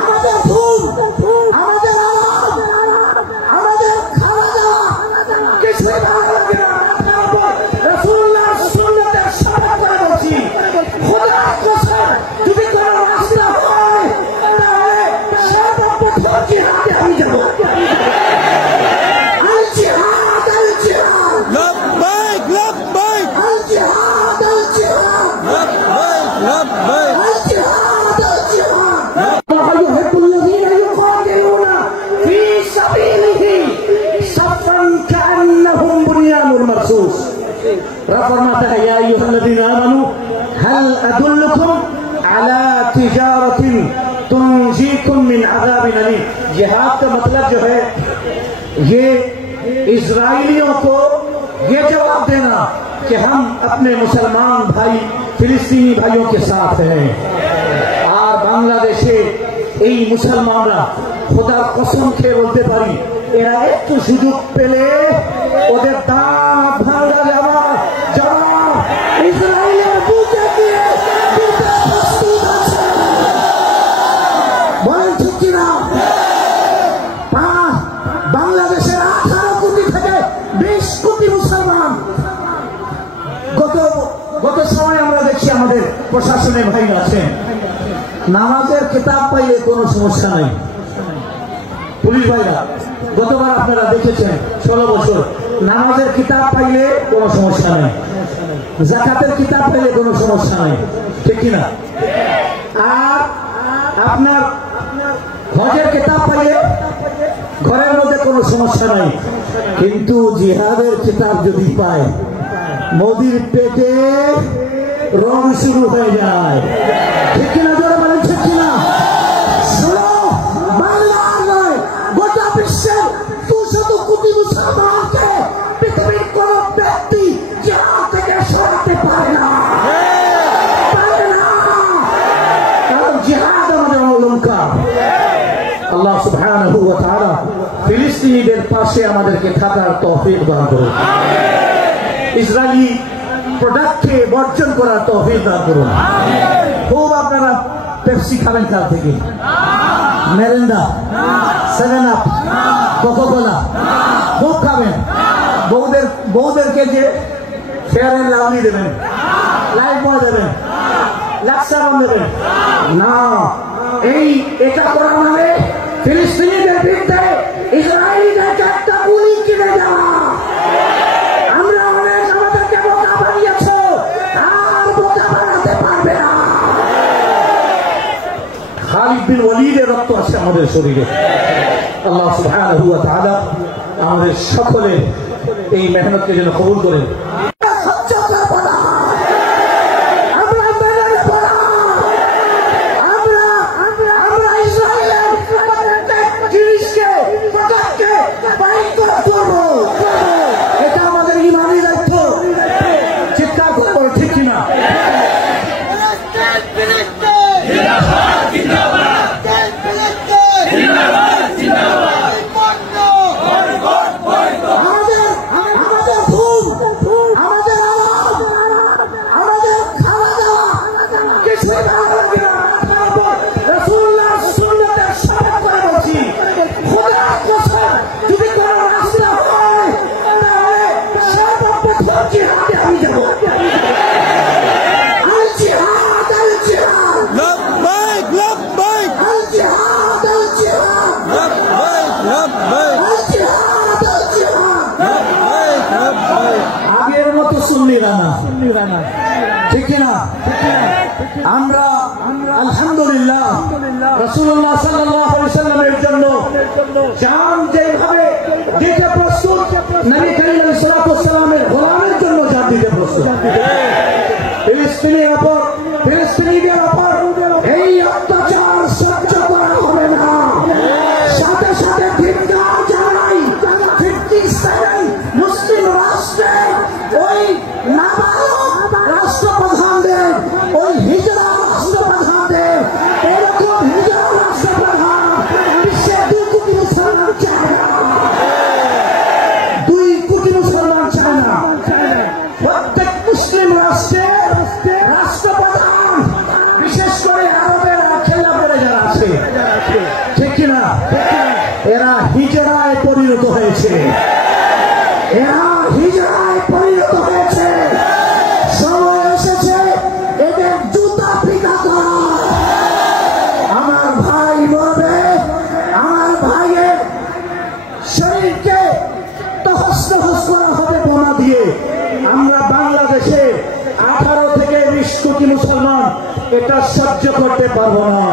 আমাদের ভুল, আমাদের আওয়াজ, আমাদের খাওয়া দাওয়া কিছুই ভালো লাগে না। রাসূলুল্লাহ সুন্নতের সাথে করে বলছি, খোদার কসম যদি কোনো রাস্তা হয় তাহলে সর্বপ্রথম জিহাদে আমি যাব। আল জিহাদ, আল জিহাদ, লব্বাইক লব্বাইক, আল জিহাদ, আল জিহাদ, লব্বাইক লব্বাইক, আল জিহাদ, আল জিহাদ। আল্লাহ ইউহিব্বুল লাযীনা ইউকাতিলুনা ফী সাবিলিহি সাফান কান্নাহুম বুনিয়ানুন মারসুস। فرماتا है या अय्युहल्लज़ीना आमनू हल अदुल्लुकुम अला तिजारतिन तुंजीकुम मिन अज़ाबिन अलीम। जिहाद का मतलब जो है ये इजराइलियों को ये जवाब देना कि हम अपने मुसलमान भाई फिलिस्तीनी भाइयों के साथ हैं। और बांग्लादेशे এই মুসলমানরা খোদার কসম খেয়ে বলতে পারি এরা একটু সুযোগ পেলে ওদের দাঁত ভাঙা যাওয়া ইসরায়েলের বুকে দিয়ে দিতে প্রস্তুত আছে। বলেন ঠিক কিনা? বাংলাদেশের 18 কোটি থেকে 20 কোটি মুসলমান গত সময় আমরা দেখছি আমাদের প্রশাসনের ভাইরা আছেন, নামাজের কিতাব পাইলে কোনো সমস্যা নাই। পুলিশ ভাইরা গতবার আপনারা দেখেছেন 16 বছর নামাজের কিতাব পাইলে কোনো সমস্যা নাই, যাকাতের কিতাব পাইলে কোনো সমস্যা নাই, ঠিক কিনা? আর আপনার হজের কিতাব পাইলে ঘরের মধ্যে কোনো সমস্যা নাই, কিন্তু জিহাদের কিতাব যদি পায় মোদির পেটে রং শুরু হয়ে যায়, ঠিক কিনা? জোরে বলেন ঠিক কিনা? শোনো, বাংলা নয় গোটা বিশ্বের 200 কোটি মুসলমানকে পৃথিবীর কোন ব্যক্তি জিহাদ থেকে সরাতে পারে না, কারণ জিহাদ আমাদের অলংকার। আল্লাহ সুবহানাহু ওয়া তাআলা ফিলিস্তিনিদের পাশে আমাদেরকে থাকার তৌফিক দান করুন, ইসরায়েলি প্রোডাক্টকে বর্জন করার তৌফিক দান করুন। খুব আপনারা পেপসি খাবেন কাল থেকে, মেরিন্ডা, 7 আপ, কোকা-কোলা খুব খাবেন। বউদেরকে যে ফেয়ার এন্ড লাভলি দেবেন, লাইফ বয় দেবেন, লাক্সারন দেবেন না। এটা করা মানে ফিলিস্তিনিদের বিরুদ্ধে ইসরায়েলিদের একটা গুলি কিনে দেওয়া। আমরা অনেক আমাদেরকে বোকা বানিয়েছ, আর বোকা বানাতে পারবে না। খালিদ বিন ওয়ালিদের রক্ত আছে আমাদের শরীরে। আল্লাহ সুবহানাহু ওয়া তাআলা আমাদের সকলের এই মেহনতকে যেন কবুল করেন। এটা আমাদের ইমানি দায়িত্ব, চিৎকার করবো, ঠিক কিনা? আমাদের ভুল, আমাদের আওয়াজ, আমাদের খাওয়া দাওয়া কিছুই ভালো লাগে না। রাসূলুল্লাহ সুন্নতের সাথে করে বলছি, খোদার কসম যদি কোনো রাস্তা হয় তাহলে সর্বপ্রথম জিহাদে আমি যাব। আল জিহাদ, আল জিহাদ, লব্বাইক লব্বাইক, আল জিহাদ, আল জিহাদ, লব্বাইক লব্বাইক, আল জিহাদ, আল জিহাদ। লব্বাইক লব্বাইক। আগের মতো শুনলি না, ঠিক না? আমরা আলহামদুলিল্লাহ রাসূলুল্লাহ সাল্লাল্লাহু আলাইহি ওয়াসাল্লামের জন্য জান যেভাবে দিতে প্রস্তুত, নবী করিম সাল্লাল্লাহু আলাইহি ওয়াসাল্লামের গোলামের জন্য জান দিতে প্রস্তুত। ফিলিস্তিনিদের উপর এই অত্যাচার সহ্য করা হবে না। সাথে সাথে ধিক্কার জানাই 57 মুসলিম রাষ্ট্রে ওই নাবালক রাষ্ট্রপ্রধানদের, ওই হিজড়া রাষ্ট্রপ্রধানদের, এরকম হিজড়া রাষ্ট্রপ্রধান বিশ্বের 2 কোটি মুসলমান চায় না, 2 কোটি মুসলমান চায় না। প্রত্যেক মুসলিম রাষ্ট্রের রাষ্ট্রপ্রধান ইসরায়েলকে তহস নহস করা হবে বোমা দিয়ে। আমরা বাংলাদেশে 18 থেকে 20 কোটি মুসলমান এটা সহ্য করতে পারবো না।